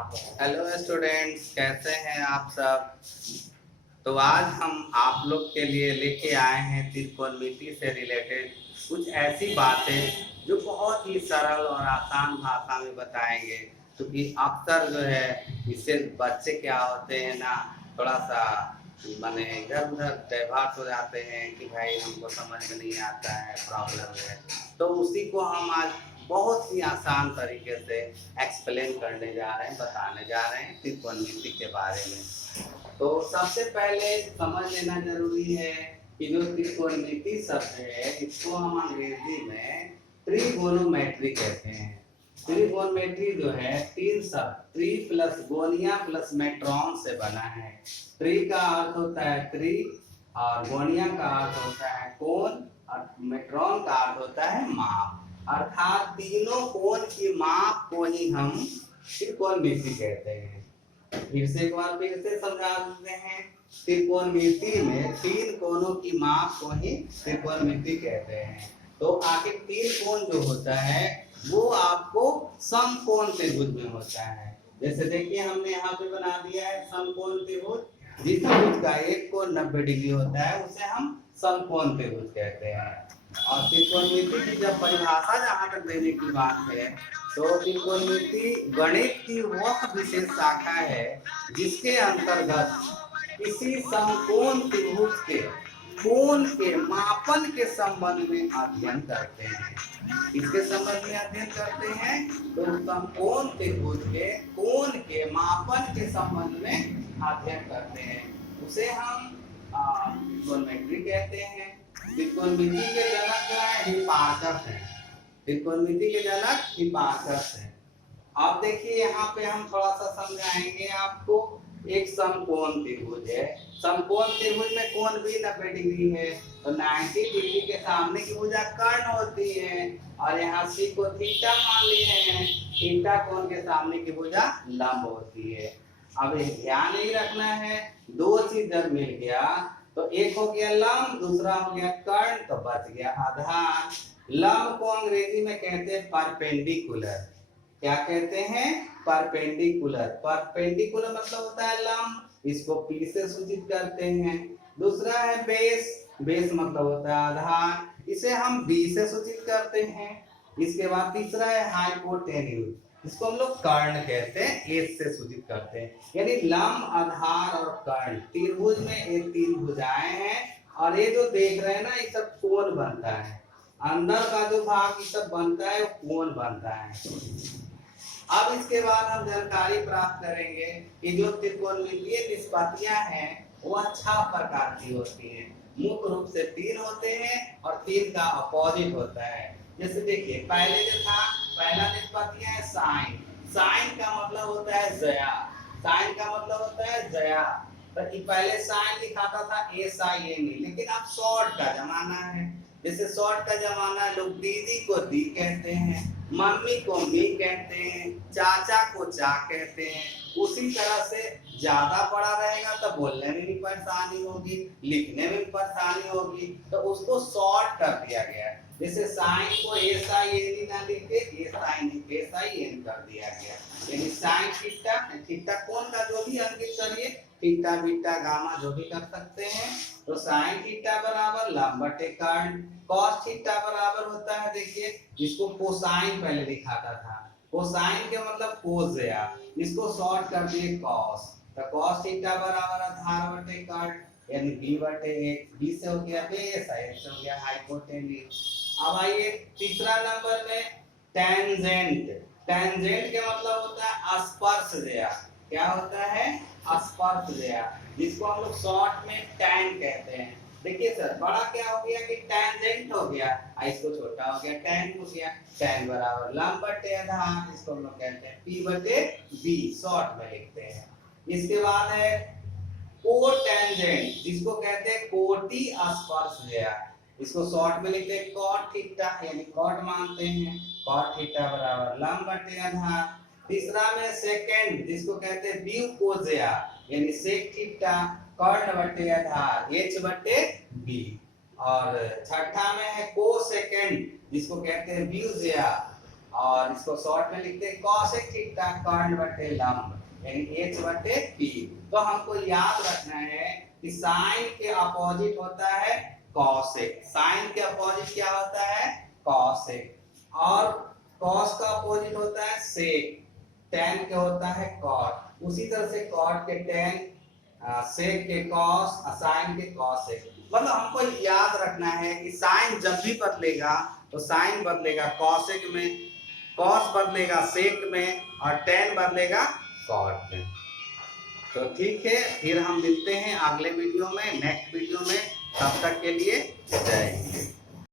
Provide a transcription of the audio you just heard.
Hello students, कैसे हैं आप सब। तो आज हम आप लोग के लिए लेके आए हैं त्रिकोणमिति से रिलेटेड कुछ ऐसी बातें जो बहुत ही सरल और आसान भाषा में बताएंगे, क्योंकि अक्सर जो है इससे बच्चे क्या होते हैं ना, थोड़ा सा माने इधर उधर डाइवर्ट हो जाते हैं कि भाई हमको समझ में नहीं आता है, प्रॉब्लम है। तो उसी को हम आज बहुत ही आसान तरीके से एक्सप्लेन करने जा रहे हैं, बताने जा रहे हैं त्रिकोणमिति के बारे में। तो सबसे पहले समझ लेना जरूरी है कि जो त्रिकोणमिति शब्द है इसको हम अंग्रेजी में ट्रिगोनोमेट्री कहते हैं। ट्रिगोनोमेट्री जो है तीन शब्द ट्री प्लस गोनिया प्लस मेट्रॉन से बना है। ट्री का अर्थ होता है ट्री, और गोनिया का अर्थ होता है कोण, और मेट्रॉन का अर्थ होता है माप। अर्थात तीनों कोण की माप को ही हम त्रिकोणमिति कहते हैं। फिर से एक बार फिर से समझा देते हैं, त्रिकोणमिति में तीन कोणों की माप को ही त्रिकोणमिति कहते हैं। तो आखिर तीन कोण जो होता है वो आपको समकोण त्रिभुज में होता है। जैसे देखिए हमने यहाँ पे बना दिया है समकोण त्रिभुज। जिस त्रिभुज का एक कोण 90 डिग्री होता है उसे हम समकोण त्रिभुज कहते हैं। और त्रिकोणमिति की जब परिभाषा जहाँ तक देने की बात है तो त्रिकोणमिति गणित की वह विशेष शाखा है जिसके अंतर्गत किसी समकोण त्रिभुज के कोण के मापन के संबंध में अध्ययन करते हैं। इसके संबंध में अध्ययन करते हैं तो समकोण त्रिभुज के कोण के मापन के संबंध में अध्ययन करते हैं, उसे हम त्रिकोणमिति कहते हैं। त्रिकोणमिति के जनक जो है हिप्पार्कस है। त्रिकोणमिति के जनक हिप्पार्कस है। अब देखिए यहाँ पे हम थोड़ा सा समझाएंगे आपको। एक समकोण त्रिभुज है। समकोण त्रिभुज में कोण भी 90 डिग्री है, तो 90 डिग्री के सामने की भुजा कर्ण होती है, और यहाँ सी को थीटा मान लिए हैं। थीटा कोण के सामने की भुजा लंब होती है। अब ध्यान नहीं रखना है, दो चीज जब मिल गया तो एक हो गया लंब, दूसरा हो गया कर्ण, तो बच गया आधार। लंब को अंग्रेजी में कहते हैं परपेंडिकुलर। क्या कहते हैं? परपेंडिकुलर। परपेंडिकुलर मतलब होता है लंब, इसको पी से सूचित करते हैं। दूसरा है बेस। बेस मतलब होता है आधार, इसे हम बी से सूचित करते हैं। इसके बाद तीसरा है हाइपोटेन्यूज, इसको हम लोग कर्ण कहते हैं, एस से सूचित करते हैं। यानी लंब, आधार और कर्ण त्रिभुज में ये तीन भुजाएं हैं, और ये जो देख रहे हैं ना ये सब कोण बनता है। अंदर का जो भाग ये सब बनता है वो कोण बनता है। अब इसके बाद हम जानकारी प्राप्त करेंगे कि जो त्रिकोणमितीय निष्पत्तियां हैं वह 6 प्रकार की होती हैं। मुख्य रूप से 3 होते हैं और 3 का अपोजिट होता है। जैसे देखिए पहले जो था, पहला निष्पत्तियां है साइन। साइन का मतलब होता है जया। साइन का मतलब होता है जया। तो पहले साइन लिखाता था SIN, लेकिन अब शॉर्ट का जमाना है। जैसे शॉर्ट का जमाना, लोग दीदी को दी कहते हैं, मम्मी को मी कहते हैं, चाचा को चा कहते हैं। उसी तरह से ज्यादा बड़ा रहेगा तो बोलने में भी परेशानी होगी, लिखने में भी परेशानी होगी, तो उसको शॉर्ट कर दिया गया। जैसे साइन को SIN ना लिख के SIN कर दिया गया। यानी साइन थीटा, थीटा कोण का जो भी अंकित करिए, थीटा बीटा गामा जो भी कर सकते हैं। तो साइन थीटा बराबर लंब बटे कर्ण। कॉस थीटा बराबर होता है, देखिए इसको कोसाइन पहले लिखाता था, कोसाइन के मतलब कोसेया, इसको शॉर्ट कर दिए कॉस। तो कॉस थीटा बराबर आधार बटे कर्ण, यानी b बटे x। b से हो गया बेस, x से हो गया हाइपोटेन्यूज। अब आइए तीसरा नंबर में टेंजेंट। टेंजेंट के मतलब होता है स्पर्शरेखा। क्या होता है? स्पर्शरेखा, जिसको हम लोग शॉर्ट में टैन कहते हैं। देखिए सर, बड़ा क्या हो गया कि टेंजेंट हो गया, इसको छोटा हो गया टैन हो गया। टैन बराबर लंब बटे आधार, इसको हम लोग कहते हैं p बटे b, शॉर्ट में लिखते हैं। इसके बाद है कोटेंजेंट, जिसको कहते हैं कोटि स्पर्शरेखा, इसको शॉर्ट में लिखते हैं कॉट थीटा, यानी कॉट मानते हैं। कॉट थीटा बराबर लंब बटे आधार। तीसरा में सेकेंड, जिसको कहते हैं ब्यूकोजेआ, यानी सेक थीटा, कर्ण बटे आधार, h बटे b। और छठा में है कोसेकेंड, जिसको कहते हैं ब्यूजेआ, और इसको शॉर्ट में लिखते हैं कॉसेक थीटा कर्ण बटे लंब यानी h बटे p। तो हमको याद रखना है कि साइन के अपोजिट होता है कॉसेक, साइन के अपोजिट क्या होता है कॉसेक, और कॉस का अपोजिट होता है सेक, टेन के होता है कॉट, उसी तरह से कॉट के टेन, सेक के कॉस, साइन के कॉसेक। मतलब हमको याद रखना है कि साइन जब भी बदलेगा तो साइन बदलेगा कॉसेक में, कॉस बदलेगा सेक में, और टेन बदलेगा कॉट में। तो ठीक है, फिर हम मिलते हैं अगले वीडियो में, नेक्स्ट वीडियो में। तब तक के लिए जय हिंद।